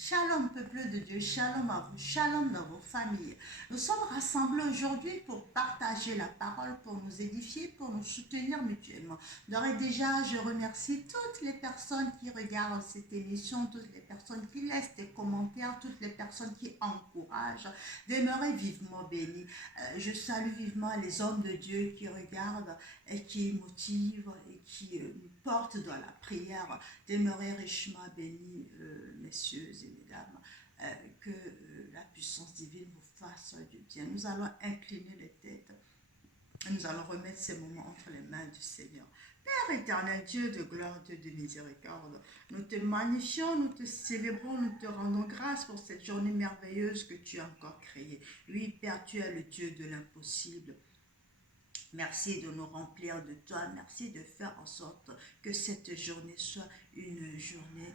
Shalom, peuple de Dieu, shalom à vous, shalom dans vos familles. Nous sommes rassemblés aujourd'hui pour partager la parole, pour nous édifier, pour nous soutenir mutuellement. D'ores et déjà, je remercie toutes les personnes qui regardent cette émission, toutes les personnes qui laissent des commentaires, toutes les personnes qui encouragent. Demeurez vivement bénis. Je salue vivement les hommes de Dieu qui regardent et qui motivent et qui nous portent dans la prière. Demeurez richement bénis, messieurs et mesdames, que la puissance divine vous fasse du bien. Nous allons incliner les têtes et nous allons remettre ces moments entre les mains du Seigneur. Père éternel, Dieu de gloire, Dieu de miséricorde, nous te magnifions, nous te célébrons, nous te rendons grâce pour cette journée merveilleuse que tu as encore créée. Oui, Père, tu es le Dieu de l'impossible. Merci de nous remplir de toi. Merci de faire en sorte que cette journée soit une journée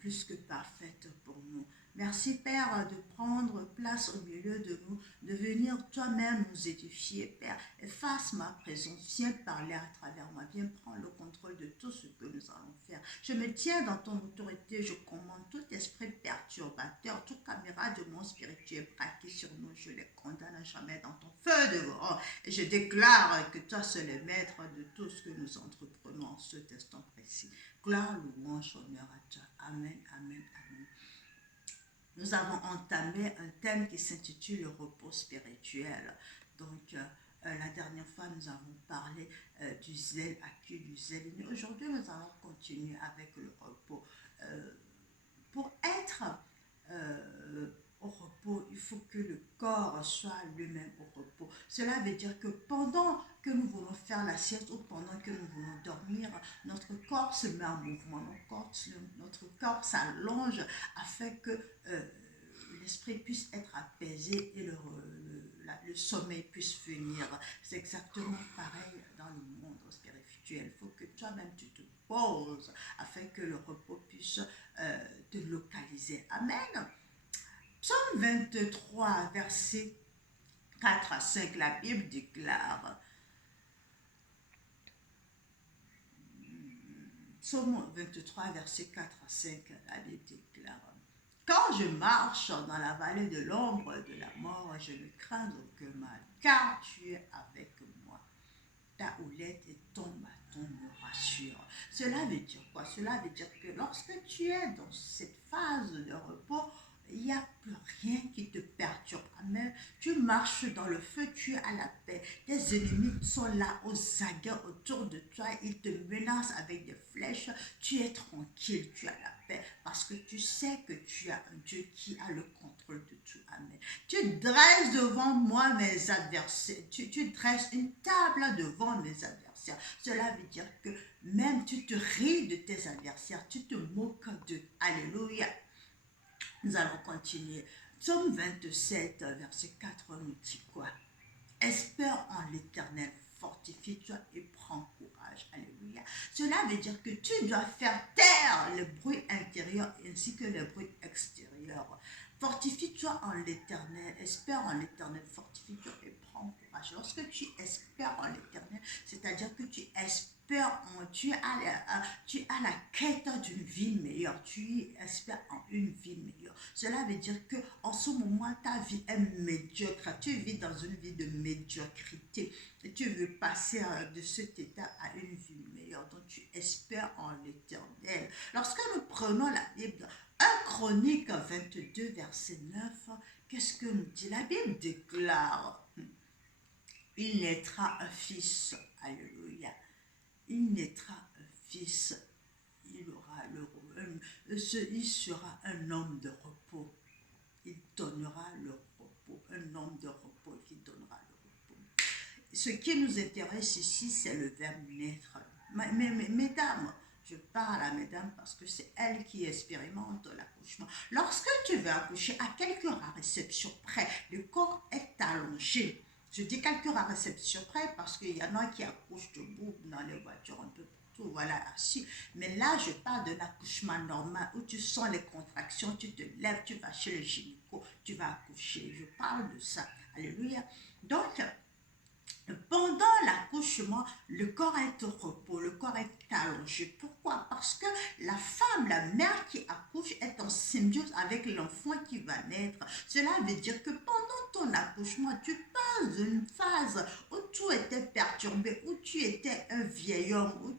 plus que parfaite pour nous. Merci Père de prendre place au milieu de nous, de venir toi-même nous édifier Père. Efface ma présence, viens parler à travers moi, viens prendre le contrôle de tout ce que nous allons faire. Je me tiens dans ton autorité, je commande tout esprit perturbateur, toute caméra de mon spirituel braqué sur nous, je les condamne à jamais dans ton feu dévorant. Et je déclare que toi seul est maître de tout ce que nous entreprenons en cet instant précis. Gloire, louange, honneur à toi. Amen, amen, amen. Nous avons entamé un thème qui s'intitule le repos spirituel. Donc, la dernière fois, nous avons parlé du zèle acquis, du zèle inné. Aujourd'hui, nous allons continuer avec le repos. Pour être au repos, il faut que le corps soit lui-même au repos. Cela veut dire que pendant que nous voulons faire la sieste ou pendant que nous voulons dormir, notre corps se met en mouvement, notre corps s'allonge afin que l'esprit puisse être apaisé et le sommeil puisse venir. C'est exactement pareil dans le monde spirituel. Il faut que toi-même tu te poses afin que le repos puisse te localiser. Amen. Psaume 23, verset 4 à 5, la Bible déclare, Psaume 23, verset 4 à 5, la Bible déclare, quand je marche dans la vallée de l'ombre de la mort, je ne crains aucun mal, car tu es avec moi. Ta houlette et ton bâton me rassurent. Cela veut dire quoi? Cela veut dire que lorsque tu es dans cette phase de repos, il n'y a plus rien qui te perturbe. Amen. Tu marches dans le feu, tu as la paix. Tes ennemis sont là aux aguets autour de toi. Ils te menacent avec des flèches. Tu es tranquille, tu as la paix. Parce que tu sais que tu as un Dieu qui a le contrôle de tout. Amen. Tu dresses devant moi mes adversaires. Tu dresses une table devant mes adversaires. Cela veut dire que même tu te ris de tes adversaires. Tu te moques d'eux. Alléluia. Nous allons continuer. Psaume 27, verset 4 nous dit quoi? Espère en l'Éternel, fortifie-toi et prends courage. Alléluia. Cela veut dire que tu dois faire taire le bruit intérieur ainsi que le bruit extérieur. Fortifie-toi en l'Éternel, espère en l'Éternel, fortifie-toi et prends courage. Lorsque tu espères en l'Éternel, c'est-à-dire que tu espères tu as la quête d'une vie meilleure, tu espères en une vie meilleure. Cela veut dire que en ce moment, ta vie est médiocre, tu vis dans une vie de médiocrité et tu veux passer de cet état à une vie meilleure, donc tu espères en l'Éternel. Lorsque nous prenons la Bible, 1 Chronique 22, verset 9, qu'est-ce que nous dit? La Bible déclare, il naîtra un fils, alléluia, il naîtra un fils, il sera un homme de repos, il donnera le repos, un homme de repos qui donnera le repos. Ce qui nous intéresse ici, c'est le verbe naître. Mesdames, je parle à mesdames parce que c'est elles qui expérimentent l'accouchement. Lorsque tu veux accoucher, à quelques rares réceptions près, le corps est allongé. Je dis quelques rares réceptions près parce qu'il y en a qui accouchent debout dans les voitures un peu partout, voilà, assis. Mais là, je parle d'un accouchement normal où tu sens les contractions, tu te lèves, tu vas chez le gynéco, tu vas accoucher. Je parle de ça. Alléluia. Donc, Pendant l'accouchement, le corps est au repos, le corps est allongé. Pourquoi? Parce que la femme, la mère qui accouche est en symbiose avec l'enfant qui va naître. Cela veut dire que pendant ton accouchement, tu passes d'une phase où tout était perturbé, où tu étais un vieil homme,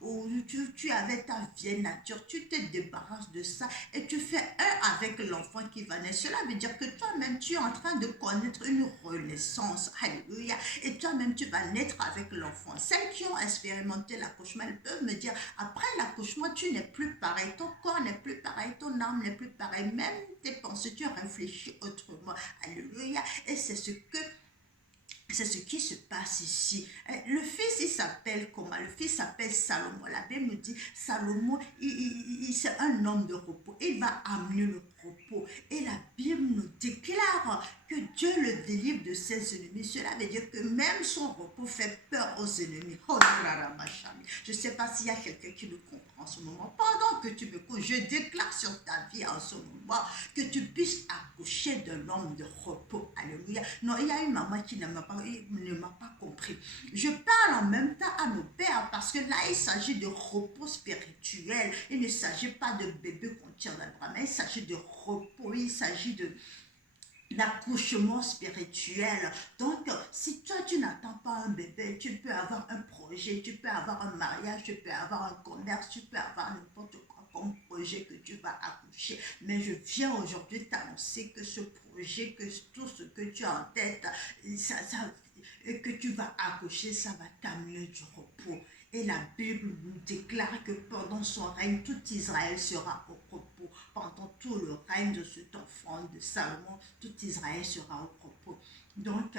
où tu avais ta vieille nature, tu te débarrasses de ça et tu fais un avec l'enfant qui va naître. Cela veut dire que toi-même, tu es en train de connaître une renaissance. Alléluia. Et toi-même, tu vas naître avec l'enfant. Celles qui ont expérimenté l'accouchement, elles peuvent me dire, après l'accouchement, tu n'es plus pareil, ton corps n'est plus pareil, ton âme n'est plus pareil, même tes pensées, tu réfléchis autrement. Alléluia. Et c'est ce qui se passe ici. Le fils, il s'appelle comment? Le fils s'appelle Salomon. La Bible nous dit, Salomon, c'est un homme de repos. Il va amener le repos. Et la Bible nous déclare que Dieu le délivre de ses ennemis. Cela veut dire que même son repos fait peur aux ennemis. Oh là là, ma chérie. Je ne sais pas s'il y a quelqu'un qui le comprend en ce moment. Pendant que tu me couches, je déclare sur ta vie en ce moment que tu puisses accoucher de l'homme de repos. Alléluia. Non, il y a une maman qui ne m'a pas compris. Je parle en même temps à nos pères parce que là, il s'agit de repos spirituel. Il ne s'agit pas de bébé qu'on tire dans le bras, mais il s'agit de repos. Il s'agit d'accouchement spirituel. Donc, si toi, tu n'attends pas un bébé, tu peux avoir un projet, tu peux avoir un mariage, tu peux avoir un commerce, tu peux avoir n'importe quoi comme projet que tu vas accoucher. Mais je viens aujourd'hui t'annoncer que ce projet, que tout ce que tu as en tête, et que tu vas accoucher, ça va t'amener du repos. Et la Bible nous déclare que pendant son règne, tout Israël sera au repos. Pendant tout le règne de cet enfant de Salomon, tout Israël sera au repos. Donc,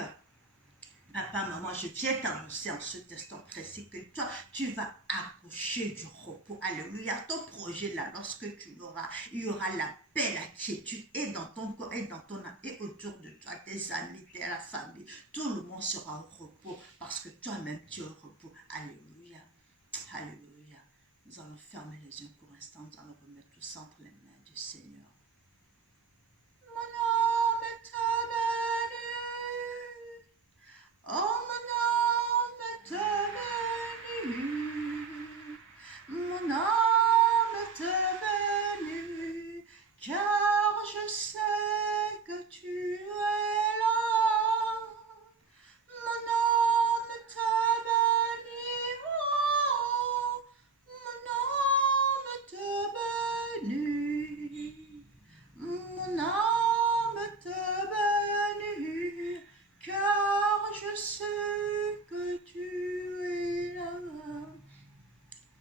papa, maman, je viens t'annoncer en ce instant précis que toi, tu vas accoucher du repos. Alléluia. Ton projet là, lorsque tu l'auras, il y aura la paix, la quiétude, et dans ton corps, et dans ton âme, et autour de toi, tes amis, la famille. Tout le monde sera au repos parce que toi-même, tu es au repos. Alléluia. Alléluia. Nous allons fermer les yeux pour l'instant. Nous allons remettre tous entre les mains du Seigneur. Mon âme est bénie. Oh, mon âme est bénie, mon âme est bénie, car je sais que tu es là. Mon âme est bénie, oh, mon âme est bénie, mon âme est bénie, car je sais que tu es là.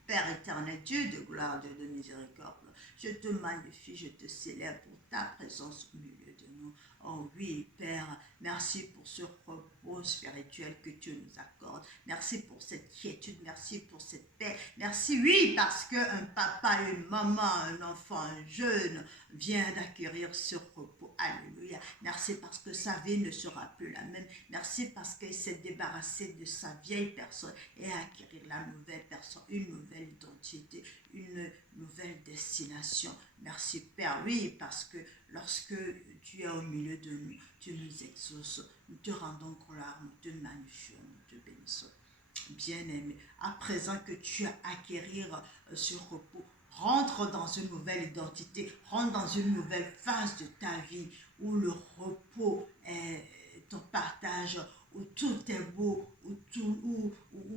Père éternel, Dieu de gloire, Dieu de miséricorde, je te magnifie, je te célèbre pour ta présence au milieu de nous. Oh oui, Père, merci pour ce repos spirituel que tu nous accordes. Merci pour cette quiétude, merci pour cette paix. Merci, oui, parce qu'un papa, une maman, un enfant, un jeune vient d'acquérir ce repos. Alléluia. Merci parce que sa vie ne sera plus la même. Merci parce qu'il s'est débarrassé de sa vieille personne et a acquérir la nouvelle personne, une nouvelle identité, une nouvelle destination. Merci Père, oui, parce que lorsque tu es au milieu de nous, tu nous exauces, nous te rendons gloire, nous te magnifions, nous te bénissons. Bien-aimé, à présent que tu as acquérir ce repos, rentre dans une nouvelle identité, rentre dans une nouvelle phase de ta vie où le repos est ton partage, où tout est beau, où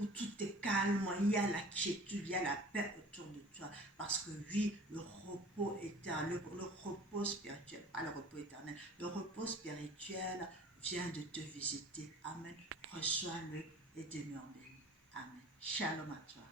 tout est calme, il y a la quiétude, il y a la paix autour de toi. Parce que oui, le repos éternel, le repos spirituel, pas le repos éternel, le repos spirituel vient de te visiter. Amen. Reçois-le et demeure béni. Amen. Shalom à toi.